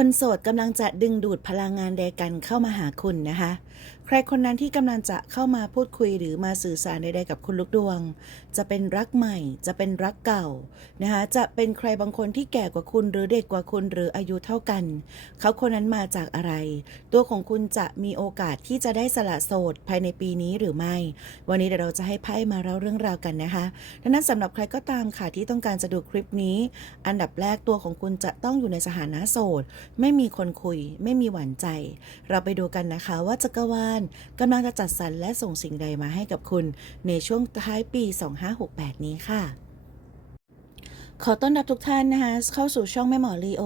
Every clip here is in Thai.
คนโสดกำลังจะดึงดูดพลังงานใดกันเข้ามาหาคุณนะคะ ใครคนนั้นที่กำลังจะเข้ามาพูดคุยหรือมาสื่อสารใดๆกับคุณลูกดวง จะเป็นรักใหม่ จะเป็นรักเก่านะคะจะเป็นใครบางคนที่แก่กว่าคุณหรือเด็กกว่าคุณหรืออายุเท่ากัน เขาคนนั้นมาจากอะไร ตัวของคุณจะมีโอกาสที่จะได้สละโสดภายในปีนี้หรือไม่ วันนี้เดี๋ยวเราจะให้ไพ่มาเล่าเรื่องราวกันนะคะดังนั้นสำหรับใครก็ตามค่ะที่ต้องการจะดูคลิปนี้ อันดับแรกตัวของคุณจะต้องอยู่ในสถานะโสดไม่มีคนคุย ไม่มีหวานใจ เราไปดูกันนะคะว่าจักรวาลกำลังจะจัดสรรและส่งสิ่งใดมาให้กับคุณ ในช่วงท้ายปี 2568 นี้ค่ะ ขอต้อนรับทุกท่านนะคะเข้าสู่ช่องแม่หมอลีโอ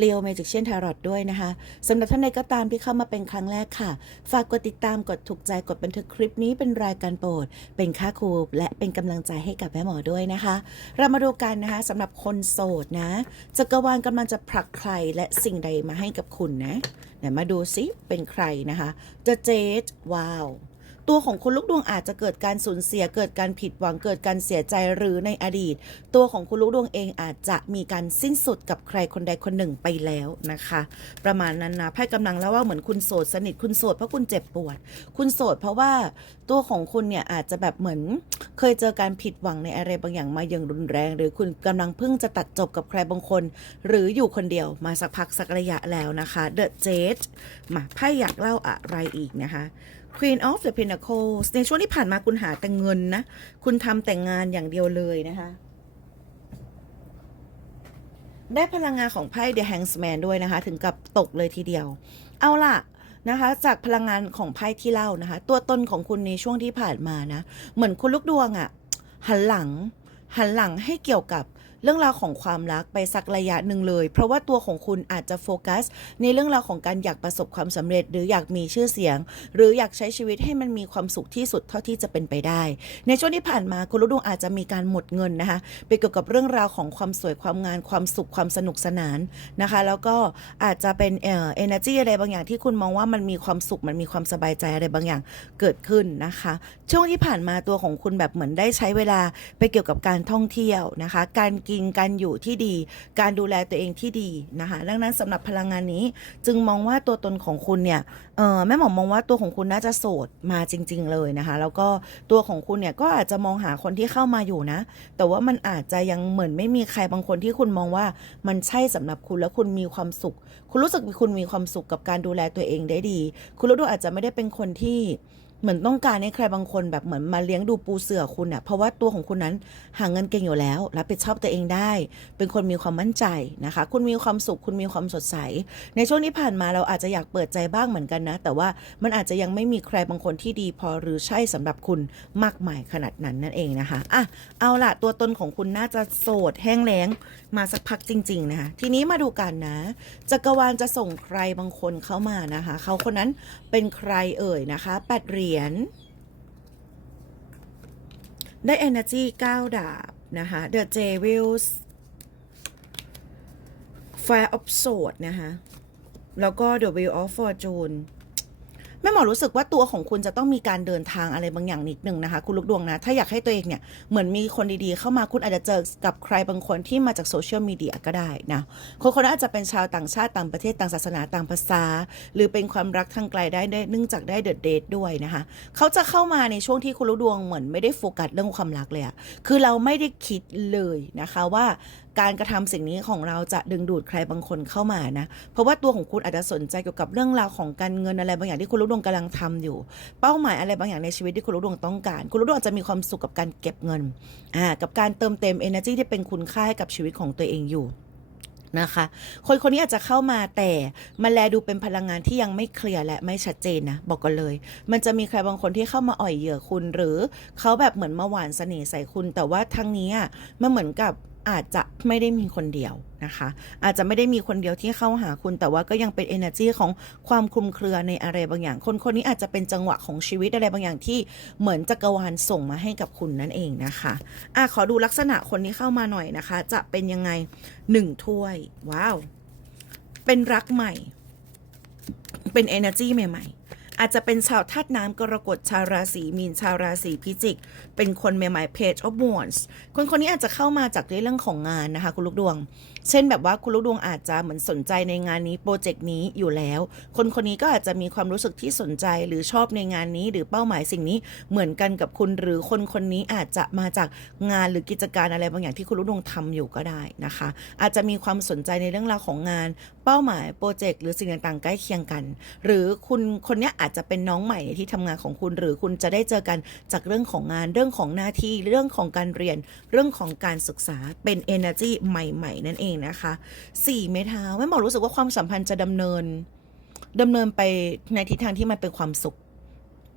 ลีโอเมจิกเช่นทารอตด้วยนะคะสำหรับท่านใดก็ตามที่เข้ามาเป็นครั้งแรกค่ะ ฝากกดติดตามกดถูกใจกดบันทึกคลิปนี้เป็นรายการโปรด เป็นค่าครูและเป็นกำลังใจให้กับแม่หมอด้วยนะคะ เรามาดูกันนะคะสำหรับคนโสดนะจักรวาลกำลังจะผลักใครและสิ่งใดมาให้กับคุณนะเดี๋ยวมาดูซิเป็นใครนะคะ The Jade ว้าว ตัวของคุณลูกดวงอาจจะเกิดการสูญเสีย เกิดการผิดหวัง เกิดการเสียใจหรือในอดีต ตัวของคุณลูกดวงเองอาจจะมีการสิ้นสุดกับใครคนใดคนหนึ่งไปแล้วนะคะ ประมาณนั้นนะไพ่กำลังแล้วว่าเหมือนคุณโสดสนิทคุณโสดเพราะคุณเจ็บปวด คุณโสดเพราะว่าตัวของคุณเนี่ยอาจจะแบบเหมือน เคยเจอการผิดหวังในอะไรบางอย่างมาอย่างรุนแรง หรือคุณกำลังเพิ่งจะตัดจบกับใครบางคน หรืออยู่คนเดียวมาสักพักสักระยะแล้วนะคะ The Jade มาไพ่อยากเล่าอะไรอีกนะคะ Queen of the Pentacles ในช่วงที่ผ่านมาคุณหาแต่เงินนะ คุณทำแต่งงานอย่างเดียวเลยนะคะ ได้พลังงานของไพ่ The Hangman ด้วยนะคะ ถึงกับตกเลยทีเดียว เอาล่ะนะคะจากพลังงานของไพ่ที่เล่านะคะ ตัวตนของคุณในช่วงที่ผ่านมานะ เหมือนคุณลูกดวงอะ่ะหันหลังหันหลังให้เกี่ยวกับ เรื่องราวของความรักไปสักระยะหนึ่งเลย เพราะว่าตัวของคุณอาจจะโฟกัส ในเรื่องราวของการอยากประสบความสำเร็จ หรืออยากมีชื่อเสียง หรืออยากใช้ชีวิตให้มันมีความสุขที่สุดเท่าที่จะเป็นไปได้ ในช่วงที่ผ่านมาคุณลูกดวงอาจจะมีการหมดเงินนะคะไปเกี่ยวกับเรื่องราวของความสวยความงามความสุขความสนุกสนานนะคะ แล้วก็อาจจะเป็นเอ่อ energy อะไรบางอย่างที่คุณมองว่ามันมีความสุขมันมีความสบายใจอะไรบางอย่างเกิดขึ้นนะคะ ช่วงที่ผ่านมาตัวของคุณแบบเหมือนได้ใช้เวลาไปเกี่ยวกับการท่องเที่ยวนะคะ การกินการอยู่ที่ดี การดูแลตัวเองที่ดีนะคะดังนั้นสำหรับพลังงานนี้จึงมองว่าตัวตนของคุณเนี่ยเออแม่หมอมองว่าตัวของคุณน่าจะโสดมาจริง ๆ เลยนะคะ แล้วก็ตัวของคุณเนี่ยก็อาจจะมองหาคนที่เข้ามาอยู่นะ แต่ว่ามันอาจจะยังเหมือนไม่มีใครบางคนที่คุณมองว่ามันใช่สำหรับคุณแล้วคุณมีความสุข คุณรู้สึกคุณมีความสุขกับการดูแลตัวเองได้ดี คุณรู้ด้วยอาจจะไม่ได้เป็นคนที่ เหมือนต้องการให้ใครบางคนแบบเหมือนมาเลี้ยงดูปูเสือคุณอะเพราะว่าตัวของคุณนั้นหาเงินเก่งอยู่แล้ว รับผิดชอบตัวเองได้ เป็นคนมีความมั่นใจนะคะ คุณมีความสุขคุณมีความสดใส ในช่วงที่ผ่านมาเราอาจจะอยากเปิดใจบ้างเหมือนกันนะ แต่ว่ามันอาจจะยังไม่มีใครบางคนที่ดีพอหรือใช่สำหรับคุณมากมายขนาดนั้นนั่นเองนะคะอะเอาละตัวตนของคุณน่าจะโสดแห้งแล้งมาสักพักจริง ๆ นะคะ ทีนี้มาดูกันนะจักรวาลจะส่งใครบางคนเข้ามานะคะ เขาคนนั้นเป็นใครเอ่ยนะคะแปดเหรียญ ได้ energy 9 ดาบ นะคะ The Jewels Fire of Sword นะคะ แล้วก็ The Wheel of Fortune ม่หมอรู้สึกว่าตัวของคุณจะต้องมีการเดินทางอะไรบางอย่างนิดนึงนะคะ คุณลูกดวงนะ ถ้าอยากให้ตัวเองเนี่ยเหมือนมีคนดีๆเข้ามาคุณอาจจะเจอกับใครบางคนที่มาจากโซเชียลมีเดียก็ได้นะคนคนนั้นอาจจะเป็นชาวต่างชาติต่างประเทศต่างศาสนาต่างภาษา หรือเป็นความรักทางไกลได้เนื่องจากได้เดทเดทด้วยนะคะเขาจะเข้ามาในช่วงที่คุณลูกดวงเหมือนไม่ได้โฟกัสเรื่องความรักเลยอะคือเราไม่ได้คิดเลยนะคะว่า การกระทำสิ่งนี้ของเราจะดึงดูดใครบางคนเข้ามานะ เพราะว่าตัวของคุณอาจจะสนใจเกี่ยวกับเรื่องราวของการเงินอะไรบางอย่างที่คุณลูกดวงกำลังทำอยู่ เป้าหมายอะไรบางอย่างในชีวิตที่คุณลูกดวงต้องการ คุณลูกดวงอาจจะมีความสุขกับการเก็บเงินอ่ากับการเติมเต็ม energy ที่เป็นคุณค่าให้กับชีวิตของตัวเองอยู่นะคะคนคนนี้อาจจะเข้ามาแต่มันแลดูเป็นพลังงานที่ยังไม่เคลียร์และไม่ชัดเจนนะบอกกันเลย มันจะมีใครบางคนที่เข้ามาอ่อยเหยื่อคุณหรือเขาแบบเหมือนมาหวานเสน่ห์ใส่คุณ แต่ว่าทั้งนี้อะมันเหมือนกับ อาจจะไม่ได้มีคนเดียวนะคะ อาจจะไม่ได้มีคนเดียวที่เข้าหาคุณ แต่ว่าก็ยังเป็น energy ของความคลุมเครือในอะไรบางอย่าง คนคนนี้อาจจะเป็นจังหวะของชีวิตอะไรบางอย่างที่เหมือนจักรวาลส่งมาให้กับคุณนั่นเองนะคะอะขอดูลักษณะคนที่เข้ามาหน่อยนะคะ จะเป็นยังไงหนึ่งถ้วย ว้าว เป็นรักใหม่ เป็น energy ใหม่ ๆ อาจจะเป็นชาวธาตุน้ำกรกฎชาวราศีมีนชาวราศีพิจิก เป็นคนใหม่ๆ page of wands คนคนนี้อาจจะเข้ามาจากเรื่องของงานนะคะ คุณลูกดวง เช่นแบบว่าคุณลูกดวงอาจจะเหมือนสนใจในงานนี้โปรเจกต์นี้อยู่แล้ว คนคนนี้ก็อาจจะมีความรู้สึกที่สนใจหรือชอบในงานนี้ หรือเป้าหมายสิ่งนี้เหมือนกันกับคุณหรือคนคนนี้อาจจะมาจากงานหรือกิจการอะไรบางอย่างที่คุณลูกดวงทำอยู่ก็ได้นะคะ อาจจะมีความสนใจในเรื่องราวของงาน เป้าหมายโปรเจกต์หรือสิ่งต่างๆ ใกล้เคียงกัน หรือคุณคนนี้อาจจะเป็นน้องใหม่ในที่ทำงานของคุณ หรือคุณจะได้เจอกันจากเรื่องของงานเรื่องของหน้าที่เรื่องของการเรียน เรื่องของการศึกษาเป็น energy ใหม่ ๆ นั่นเองนะคะ4เมทาไม่หมอรู้สึกว่าความสัมพันธ์จะดำเนินดำเนินไปในทิศทางที่มันเป็นความสุข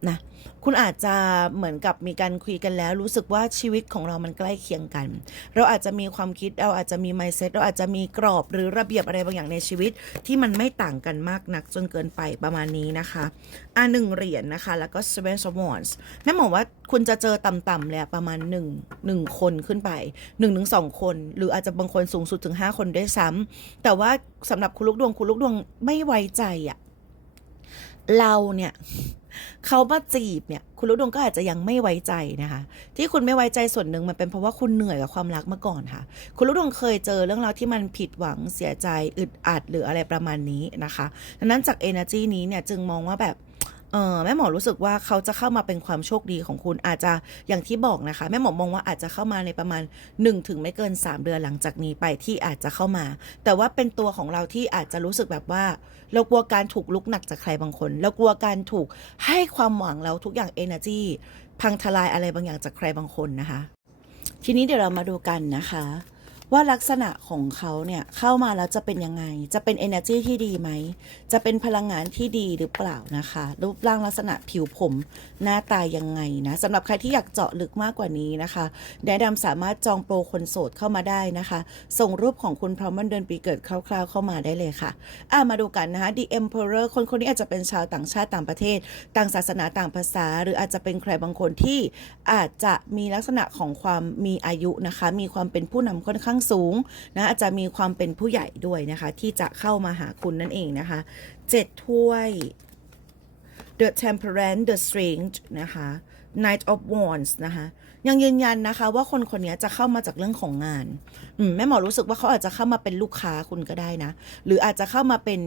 นะคุณอาจจะเหมือนกับมีการคุยกันแล้ว รู้สึกว่าชีวิตของเรามันใกล้เคียงกัน เราอาจจะมีความคิดเราอาจจะมี mindset เราอาจจะมีกรอบหรือระเบียบอะไรบางอย่างในชีวิต ที่มันไม่ต่างกันมากนักจนเกินไปประมาณนี้นะคะอ่าหนึ่งเหรียญนะคะ แล้วก็ seven of wands แม่หมอว่าคุณจะเจอต่ำๆเลยประมาณ1งหนึ่งคนขึ้นไป1นถึงสคน หรืออาจจะบางคนสูงสุดถึง5คนด้วยซ้ำแต่ว่าสำหรับคุณลูกดวงคุณลูกดวงไม่ไว้ใจอะเราเนี่ย เขามาจีบเนี่ย คุณลูกดวงก็อาจจะยังไม่ไว้ใจนะคะ ที่คุณไม่ไว้ใจส่วนหนึ่งมันเป็นเพราะว่าคุณเหนื่อยกับความรักมาก่อนค่ะ คุณลูกดวงเคยเจอเรื่องราวที่มันผิดหวังเสียใจอึดอัดหรืออะไรประมาณนี้นะคะดังนั้นจาก energy นี้เนี่ยจึงมองว่าแบบ เออแม่หมอรู้สึกว่าเขาจะเข้ามาเป็นความโชคดีของคุณอาจจะอย่างที่บอกนะคะ แม่หมอมองว่าอาจจะเข้ามาในประมาณ1ถึงไม่เกิน 3 เดือนหลังจากนี้ไปที่อาจจะเข้ามา แต่ว่าเป็นตัวของเราที่อาจจะรู้สึกแบบว่า เรากลัวการถูกลุกหนักจากใครบางคนเรากลัวการถูกให้ความหวังเราทุกอย่าง energy พังทลายอะไรบางอย่างจากใครบางคนนะคะ ทีนี้เดี๋ยวเรามาดูกันนะคะ ว่าลักษณะของเขาเนี่ยเข้ามาแล้วจะเป็นยังไง จะเป็น energy ที่ดีไหม จะเป็นพลังงานที่ดีหรือเปล่านะคะ รูปร่างลักษณะผิวผมหน้าตายังไงนะสำหรับใครที่อยากเจาะลึกมากกว่านี้นะคะแนะนำสามารถจองโปรคนโสดเข้ามาได้นะคะ ส่งรูปของคุณพร้อมวันเดือนปีเกิดคร่าวๆเข้ามาได้เลยค่ะอะมาดูกันนะคะ The Emperor คนคนนี้อาจจะเป็นชาวต่างชาติต่างประเทศ ต่างศาสนาต่างภาษา หรืออาจจะเป็นใครบางคนที่อาจจะมีลักษณะของความมีอายุนะคะ มีความเป็นผู้นำค่อนข้างสูงนะอาจจะมีความเป็นผู้ใหญ่ด้วยนะคะ ที่จะเข้ามาหาคุณนั่นเองนะคะเจ็ดถ้วย The Temperance The Strange นะคะ Knight of Wands นะคะ ยังยืนยันนะคะ ว่าคนคนนี้จะเข้ามาจากเรื่องของงานอืมแม่หมอรู้สึกว่าเขาอาจจะเข้ามาเป็นลูกค้าคุณก็ได้นะ หรืออาจจะเข้ามาเป็น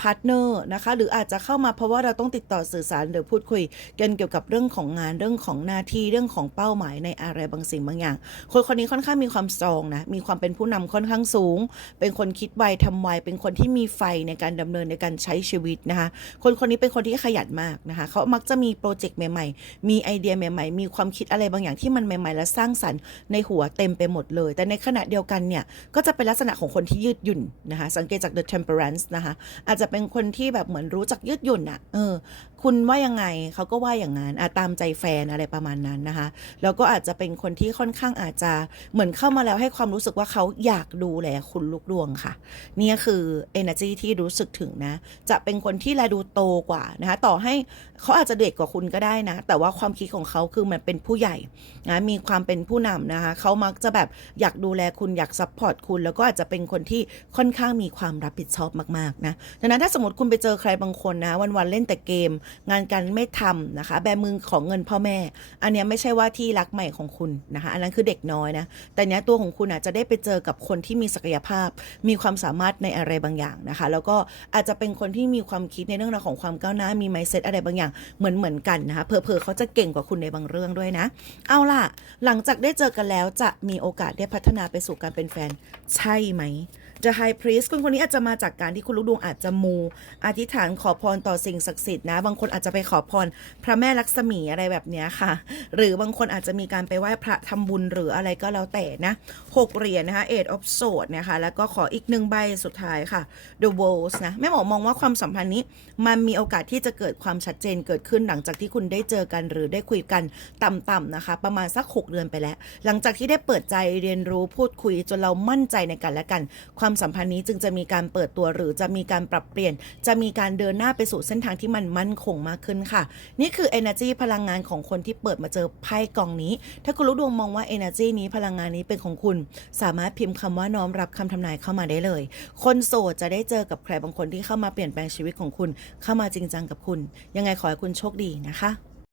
พาร์ทเนอร์นะคะ หรืออาจจะเข้ามาเพราะว่าเราต้องติดต่อสื่อสารหรือพูดคุยกันเกี่ยวกับเรื่องของงานเรื่องของหน้าที่เรื่องของเป้าหมายในอะไรบางสิ่งบางอย่าง คนคนนี้ค่อนข้างมีความสตรองนะมีความเป็นผู้นำค่อนข้างสูง เป็นคนคิดไวทำไวเป็นคนที่มีไฟในการดำเนินในการใช้ชีวิตนะคะคนคนนี้เป็นคนที่ขยันมากนะคะเขามักจะมีโปรเจกต์ใหม่ๆ มีไอเดียใหม่ ๆ มีความคิดอะไรบางอย่างที่มันใหม่ๆ และสร้างสรรค์ในหัวเต็มไปหมดเลย แต่ในขณะเดียวกันเนี่ยก็จะเป็นลักษณะของคนที่ยืดหยุ่นนะคะสังเกตจาก The Temperance นะคะอาจจะเป็นคนที่แบบเหมือนรู้จักยืดหยุ่นอะเออคุณว่ายังไงเขาก็ว่าอย่างนั้นอาตามใจแฟนอะไรประมาณนั้นนะคะแล้วก็อาจจะเป็นคนที่ค่อนข้างอาจจะเหมือนเข้ามาแล้วให้ความรู้สึกว่าเขาอยากดูแลคุณลูกดวงค่ะ นี่คือ energy ที่รู้สึกถึงนะ จะเป็นคนที่แลดูโตกว่านะคะต่อให้เขาอาจจะเด็กกว่าคุณก็ได้นะ แต่ว่าความคิดของเขาคือมันเป็นผู้ใหญ่นะมีความเป็นผู้นำนะคะเขามักจะแบบอยากดูแลคุณอยากซัพพอร์ตคุณแล้วก็อาจจะเป็นคนที่ค่อนข้างมีความรับผิดชอบมากๆนะดังนั้นถ้าสมมติคุณไปเจอใครบางคนนะวันๆเล่นแต่เกม งานการไม่ทำนะคะ แบมือของเงินพ่อแม่ อันนี้ไม่ใช่ว่าที่รักใหม่ของคุณนะคะอันนั้นคือเด็กน้อยนะแต่เนี้ยตัวของคุณอาจจะได้ไปเจอกับคนที่มีศักยภาพ มีความสามารถในอะไรบางอย่างนะคะ แล้วก็อาจจะเป็นคนที่มีความคิดในเรื่องราวของความก้าวหน้ามีไมเซ็ตอะไรบางอย่างเหมือนเหมือนกันนะคะเผลอเขาจะเก่งกว่าคุณในบางเรื่องด้วยนะเอาล่ะ หลังจากได้เจอกันแล้วจะมีโอกาสได้พัฒนาไปสู่การเป็นแฟน ใช่ไหมจะไฮพรีสคนคนนี้อาจจะมาจากการที่คุณลูกดวงอาจจะมู อธิษฐานขอพรต่อสิ่งศักดิ์สิทธิ์นะ บางคนอาจจะไปขอพร พระแม่ลักษมีอะไรแบบนี้ค่ะ หรือบางคนอาจจะมีการไปไหว้พระทำบุญหรืออะไรก็แล้วแต่นะหกเหรียญนะคะ Eight of Swords นะคะ แล้วก็ขออีกหนึ่งใบสุดท้ายค่ะ The World นะ แม่หมอมองว่าความสัมพันธ์นี้ มันมีโอกาสที่จะเกิดความชัดเจนเกิดขึ้นหลังจากที่คุณได้เจอกันหรือได้คุยกันต่ำๆนะคะประมาณสัก 6 เดือนไปแล้ว หลังจากที่ได้เปิดใจเรียนรู้พูดคุยจนเรามั่นใจในกันและกัน ความสัมพันธ์นี้จึงจะมีการเปิดตัวหรือจะมีการปรับเปลี่ยน จะมีการเดินหน้าไปสู่เส้นทางที่มันมั่นคงมากขึ้นค่ะ นี่คือ energy พลังงานของคนที่เปิดมาเจอไพ่กองนี้ ถ้าคุณรู้ดวงมองว่า energy นี้พลังงานนี้เป็นของคุณ สามารถพิมพ์คำว่าน้อมรับคำทำนายเข้ามาได้เลย คนโสดจะได้เจอกับใครบางคนที่เข้ามาเปลี่ยนแปลงชีวิตของคุณ เข้ามาจริงจังกับคุณ ยังไงขอให้คุณโชคดีนะคะ